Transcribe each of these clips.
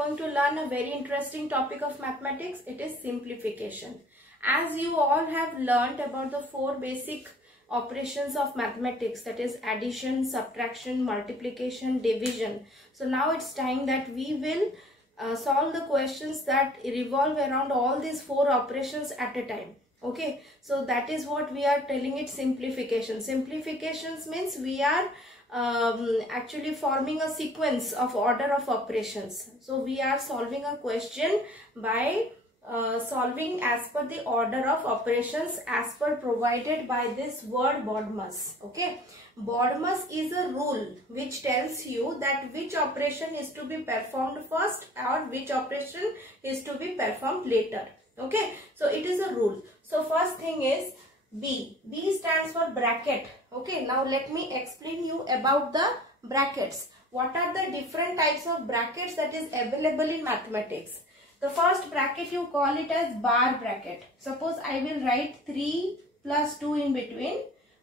going to learn a very interesting topic of mathematics. It is simplification. As you all have learned about the four basic operations of mathematics, that is addition, subtraction, multiplication, division. So now it's time that we will solve the questions that revolve around all these four operations at a time. Okay, so that is what we are telling it, simplification. Simplifications means we are actually forming a sequence of order of operations. So we are solving a question by solving as per the order of operations as per provided by this word BODMAS. Okay, BODMAS is a rule which tells you that which operation is to be performed first or which operation is to be performed later. Okay, so it is a rule. So first thing is B. B stands for bracket. Okay, now let me explain you about the brackets. What are the different types of brackets that is available in mathematics? The first bracket, you call it as bar bracket. Suppose I will write 3 plus 2 in between.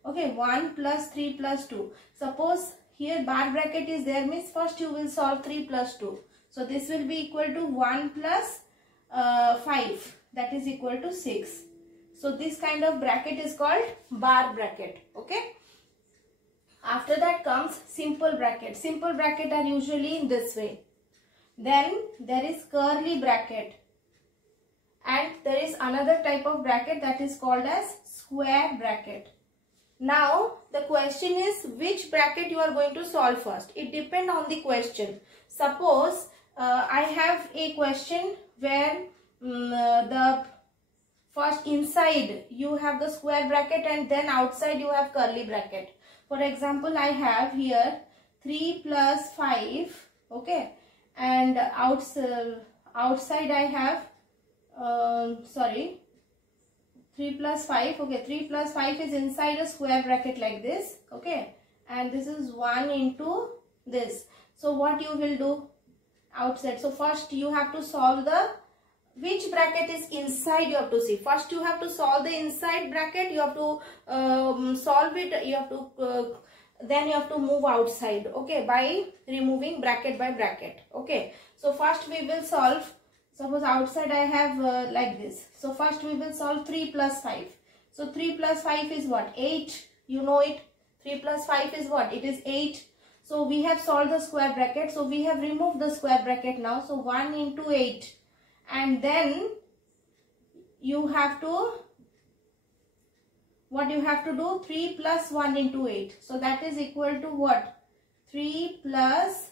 Okay, 1 plus 3 plus 2. Suppose here bar bracket is there, means first you will solve 3 plus 2. So this will be equal to 1 plus 5, that is equal to 6. So this kind of bracket is called bar bracket. Okay. After that comes simple bracket. Simple bracket are usually in this way. Then there is curly bracket. And there is another type of bracket that is called as square bracket. Now the question is which bracket you are going to solve first. It depends on the question. Suppose I have a question where the first inside you have the square bracket and then outside you have curly bracket. For example, I have here 3 plus 5, okay, and outside I have 3 plus 5, okay, 3 plus 5 is inside a square bracket like this, okay, and this is 1 into this. So what you will do outside? So first you have to solve the which bracket is inside, you have to see. First you have to solve the inside bracket, you have to solve it, you have to then you have to move outside, okay, by removing bracket by bracket. Okay, so first we will solve. Suppose outside I have like this. So first we will solve 3 plus 5. So 3 plus 5 is what? 8. You know it. 3 plus 5 is what? It is 8. So we have solved the square bracket. So we have removed the square bracket now. So 1 into 8. And then you have to, what you have to do? 3 plus 1 into 8. So that is equal to what? 3 plus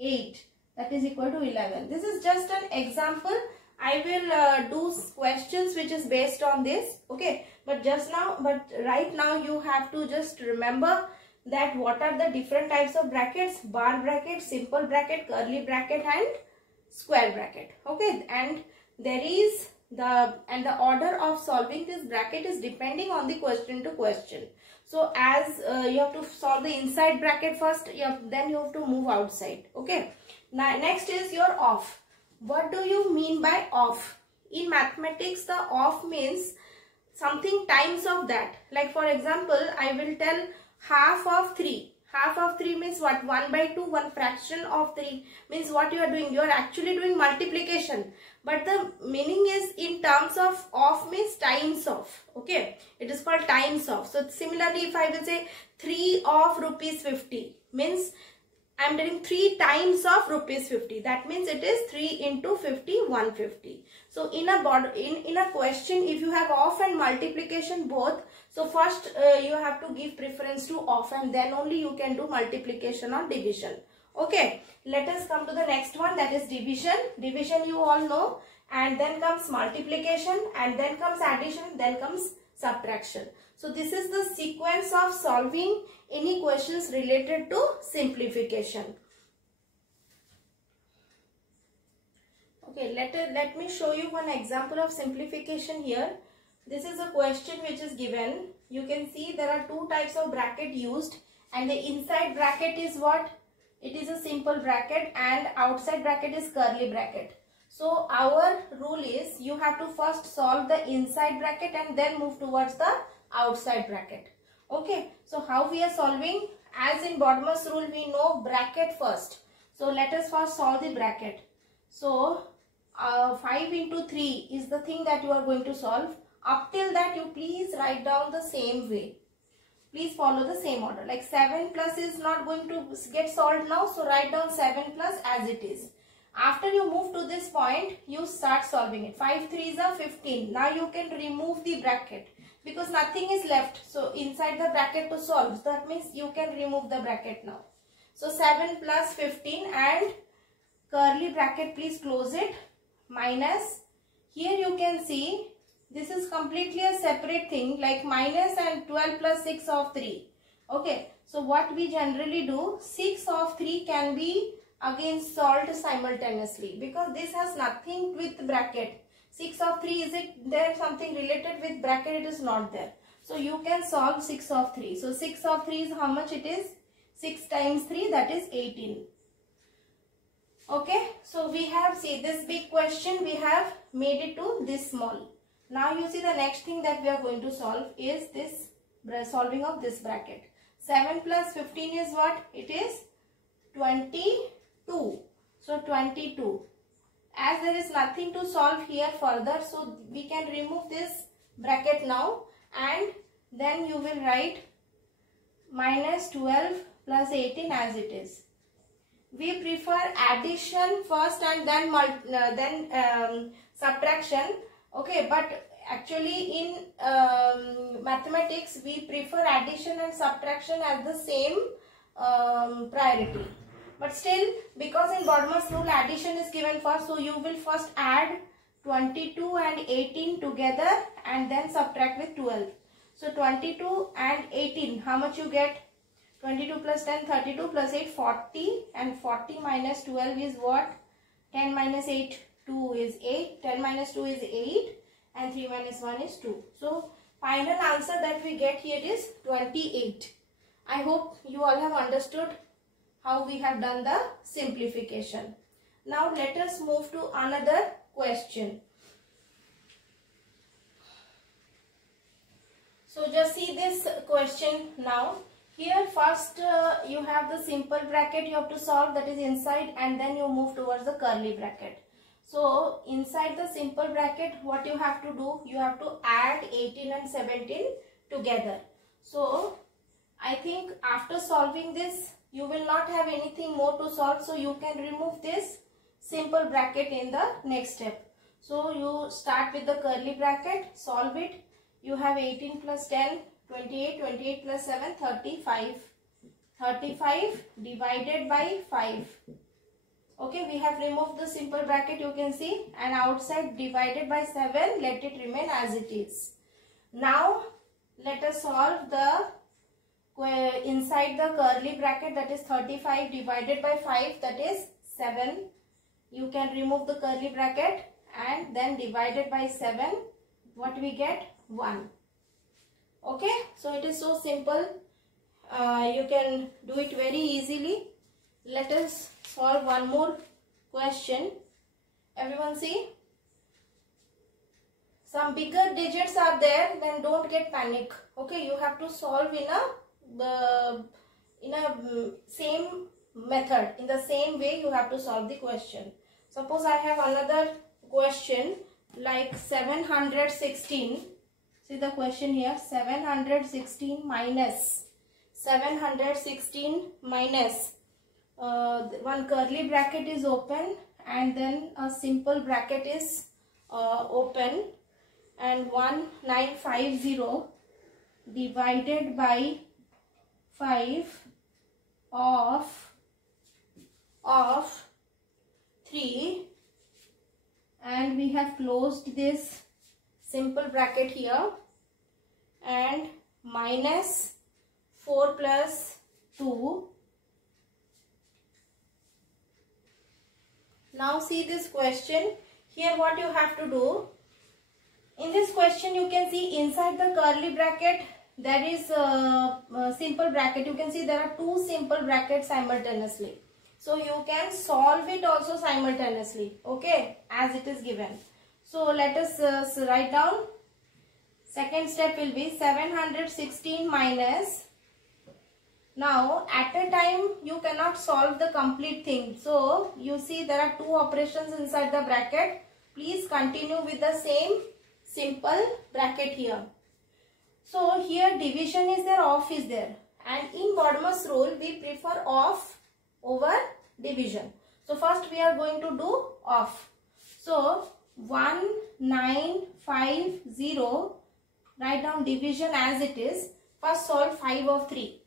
8. That is equal to 11. This is just an example. I will do questions which is based on this. Okay. But right now you have to just remember that what are the different types of brackets. Bar bracket, simple bracket, curly bracket and square bracket. Okay, and there is the order of solving this bracket is depending on the question to question. So as you have to solve the inside bracket first, then you have to move outside. Okay, now next is your off. What do you mean by off? In mathematics, the off means something times of that. Like for example, I will tell half of 3. Half of 3 means what? 1 by 2, one fraction of 3 means what you are doing? You are actually doing multiplication. But the meaning is in terms of means times of. Okay. It is called times of. So similarly, if I will say 3 of rupees 50 means I am doing 3 times of rupees 50. That means it is 3 into 50, 150. So in a question, if you have off and multiplication both, so first you have to give preference to off and then only you can do multiplication or division. Okay, let us come to the next one, that is division. Division you all know, and then comes multiplication, and then comes addition, then comes subtraction. So this is the sequence of solving any questions related to simplification. Okay, let me show you one example of simplification here. This is a question which is given. You can see there are two types of bracket used, and the inside bracket is what? It is a simple bracket and outside bracket is curly bracket. So our rule is you have to first solve the inside bracket and then move towards the outside bracket. Okay, so how we are solving? As in BODMAS rule we know bracket first. So let us first solve the bracket. So 5 into 3 is the thing that you are going to solve. Up till that, you please write down the same way. Please follow the same order. Like 7 plus is not going to get solved now. So write down 7 plus as it is. After you move to this point, you start solving it. 5 3s are 15. Now you can remove the bracket because nothing is left. So inside the bracket to solve. So that means you can remove the bracket now. So 7 plus 15 and curly bracket, please close it, minus. Here you can see this is completely a separate thing, like minus and 12 plus 6 of 3. Okay, so what we generally do, 6 of 3 can be again solved simultaneously because this has nothing with bracket. 6 of 3, is it there something related with bracket? It is not there. So you can solve 6 of 3. So 6 of 3 is how much it is? 6 times 3, that is 18. Okay, so we have, see this big question, we have made it to this small. Now you see the next thing that we are going to solve is this solving of this bracket. 7 plus 15 is what? It is 22. So 22. As there is nothing to solve here further, so we can remove this bracket now and then you will write minus 12 plus 18 as it is. We prefer addition first and then subtraction. Okay, but actually in mathematics we prefer addition and subtraction as the same priority. But still, because in Bodmer's rule addition is given first, so you will first add 22 and 18 together and then subtract with 12. So 22 and 18, how much you get? 22 plus 10, 32 plus 8, 40, and 40 minus 12 is what? 10 minus 8, 2 is 8, 10 minus 2 is 8, and 3 minus 1 is 2. So final answer that we get here is 28. I hope you all have understood how we have done the simplification. Now let us move to another question. So just see this question now. Here first you have the simple bracket you have to solve, that is inside, and then you move towards the curly bracket. So inside the simple bracket, what you have to do, you have to add 18 and 17 together. So I think after solving this, you will not have anything more to solve. So you can remove this simple bracket in the next step. So you start with the curly bracket, solve it. You have 18 plus 10, 28, 28 plus 7, 35. 35 divided by 5. Okay, we have removed the simple bracket, you can see, and outside divided by 7, let it remain as it is. Now let us solve the inside the curly bracket, that is 35 divided by 5, that is 7. You can remove the curly bracket and then divided by 7, what we get? 1. Okay, so it is so simple. You can do it very easily. Let us solve one more question. Everyone see? Some bigger digits are there, then don't get panic. Okay, you have to solve in a same method, in the same way you have to solve the question. Suppose I have another question like 716. See the question here, 716 minus one curly bracket is open and then a simple bracket is open, and 1950 divided by 5 of 3, and we have closed this simple bracket here, and minus 4 plus 2. Now see this question. Here what you have to do, in this question you can see inside the curly bracket there is a simple bracket. You can see there are two simple brackets simultaneously. So you can solve it also simultaneously, okay, as it is given. So let us write down. Second step will be 716 minus Now at a time you cannot solve the complete thing. So you see there are two operations inside the bracket. Please continue with the same simple bracket here. So here division is there, off is there, and in BODMAS rule we prefer off over division. So first we are going to do off. So 1950, write down division as it is. First solve 5 of 3.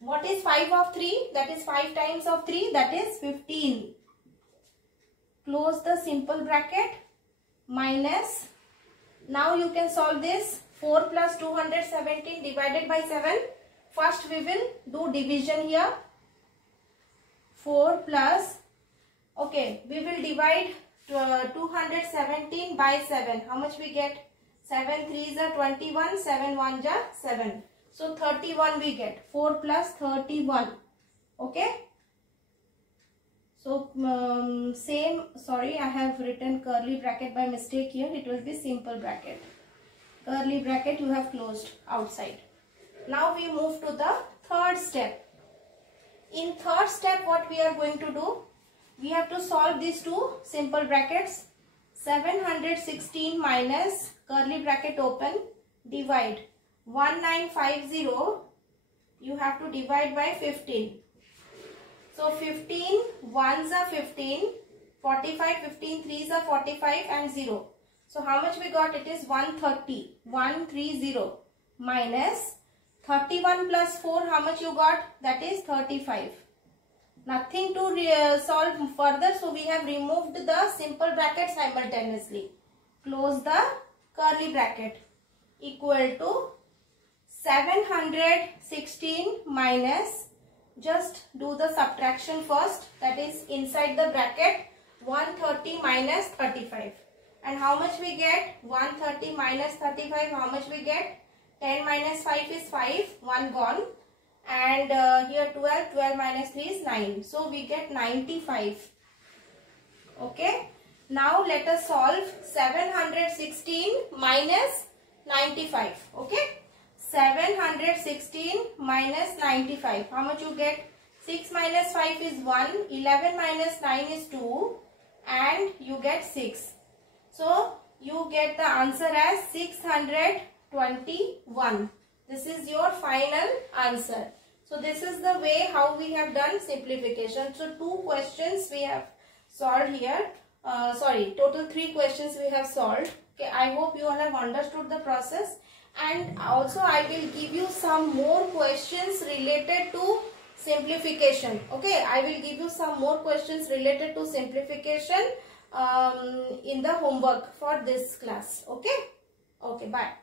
What is 5 of 3? That is 5 times of 3, that is 15. Close the simple bracket, minus. Now you can solve this. 4 plus 217 divided by 7. First we will do division here. 4 plus, okay, we will divide 217 by 7. How much we get? 7 3s are 21, 7 1s are 7. So 31 we get. 4 plus 31. Okay. So same, sorry, I have written curly bracket by mistake here. It will be simple bracket. Curly bracket you have closed outside. Now we move to the third step. In third step what we are going to do? We have to solve these two simple brackets. 716 minus curly bracket open, divide 1950, you have to divide by 15. So 15 1s are 15, 45, 15 3s are 45 and 0. So how much we got? It is 130, 130 minus 31 plus 4, how much you got? That is 35. Nothing to solve further, so we have removed the simple bracket simultaneously. Close the curly bracket, equal to 716 minus, just do the subtraction first, that is inside the bracket, 130 minus 35. And how much we get? 130 minus 35, how much we get? 10 minus 5 is 5, 1 gone. And here 12, 12 minus 3 is 9. So we get 95. Okay. Now let us solve 716 minus 95. Okay. 716 minus 95. How much you get? 6 minus 5 is 1. 11 minus 9 is 2. And you get 6. So you get the answer as 621. This is your final answer. So this is the way how we have done simplification. So 2 questions we have solved here. Total 3 questions we have solved. Okay, I hope you all have understood the process. And also I will give you some more questions related to simplification. Okay, I will give you some more questions related to simplification in the homework for this class. Okay, bye.